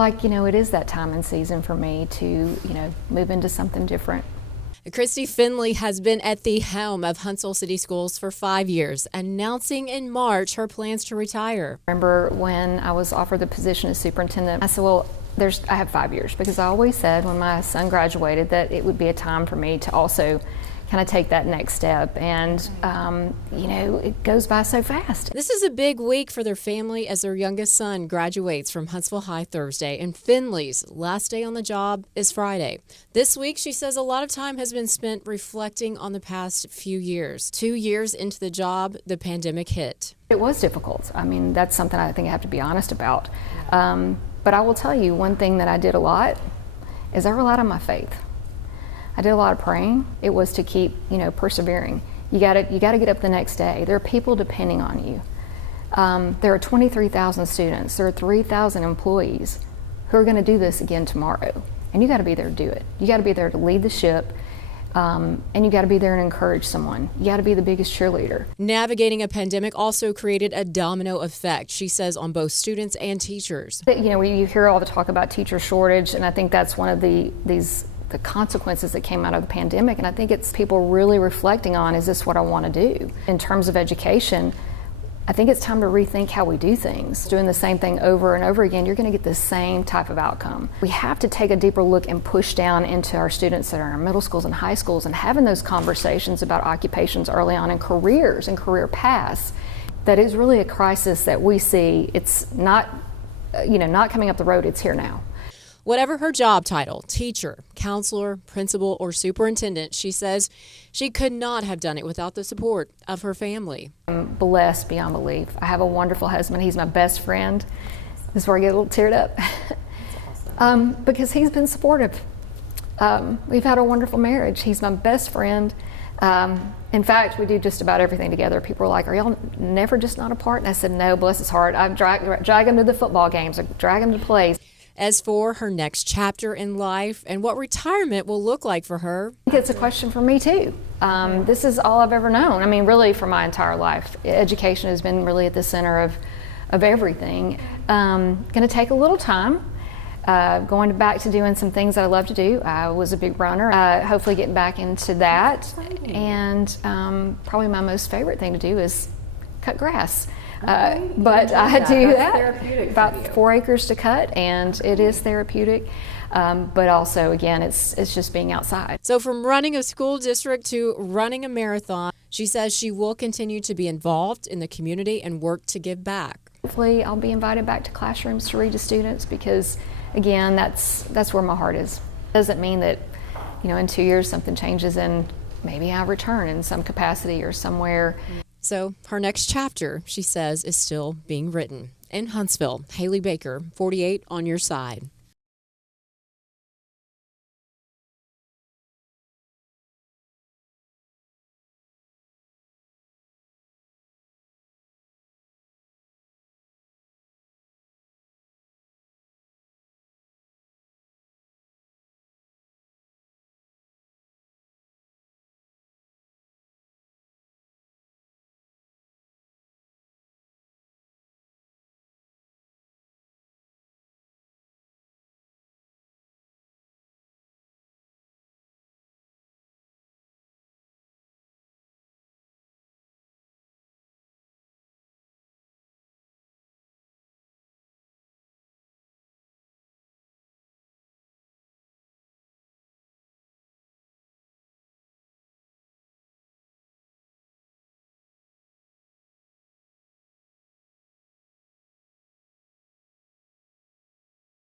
like, it is that time and season for me to, move into something different. Christie Finley has been at the helm of Huntsville City Schools for 5 years, announcing in March her plans to retire. I remember when I was offered the position as superintendent, I said, well, I have 5 years, because I always said when my son graduated that it would be a time for me to also kind of take that next step. And, it goes by so fast. This is a big week for their family as their youngest son graduates from Huntsville High Thursday, and Finley's last day on the job is Friday. This week, she says a lot of time has been spent reflecting on the past few years. 2 years into the job, the pandemic hit. It was difficult. I mean, that's something I think I have to be honest about. But I will tell you, one thing that I did a lot is I relied on my faith. I did a lot of praying. It was to keep, persevering. You gotta get up the next day. There are people depending on you. There are 23,000 students. There are 3,000 employees who are gonna do this again tomorrow. And you gotta be there to do it. You gotta be there to lead the ship. And you got to be there and encourage someone. You got to be the biggest cheerleader. Navigating a pandemic also created a domino effect, she says, on both students and teachers. You hear all the talk about teacher shortage, and I think that's one of the consequences that came out of the pandemic. And I think it's people really reflecting on, is this what I want to do? In terms of education, I think it's time to rethink how we do things. Doing the same thing over and over again, you're going to get the same type of outcome. We have to take a deeper look and push down into our students that are in our middle schools and high schools and having those conversations about occupations early on in careers and career paths. That is really a crisis that we see. It's not, not coming up the road, it's here now. Whatever her job title, teacher, counselor, principal, or superintendent, she says she could not have done it without the support of her family. I'm blessed beyond belief. I have a wonderful husband. He's my best friend. This is where I get a little teared up. Because he's been supportive. We've had a wonderful marriage. He's my best friend. In fact, we do just about everything together. People are like, are y'all never just not apart? And I said, no, bless his heart. I drag him to the football games. I drag him to plays. As for her next chapter in life and what retirement will look like for her, I think it's a question for me too. This is all I've ever known. I mean, really for my entire life. Education has been really at the center of everything. Going to take a little time, going back to doing some things that I love to do. I was a big runner, hopefully getting back into that. And probably my most favorite thing to do is cut grass. But I do that, about 4 acres to cut, and it is therapeutic. But also, again, it's just being outside. So from running a school district to running a marathon, she says she will continue to be involved in the community and work to give back. Hopefully I'll be invited back to classrooms to read to students because, again, that's where my heart is. Doesn't mean that, in 2 years something changes and maybe I return in some capacity or somewhere. So her next chapter, she says, is still being written. In Huntsville, Haley Baker, 48 on your side.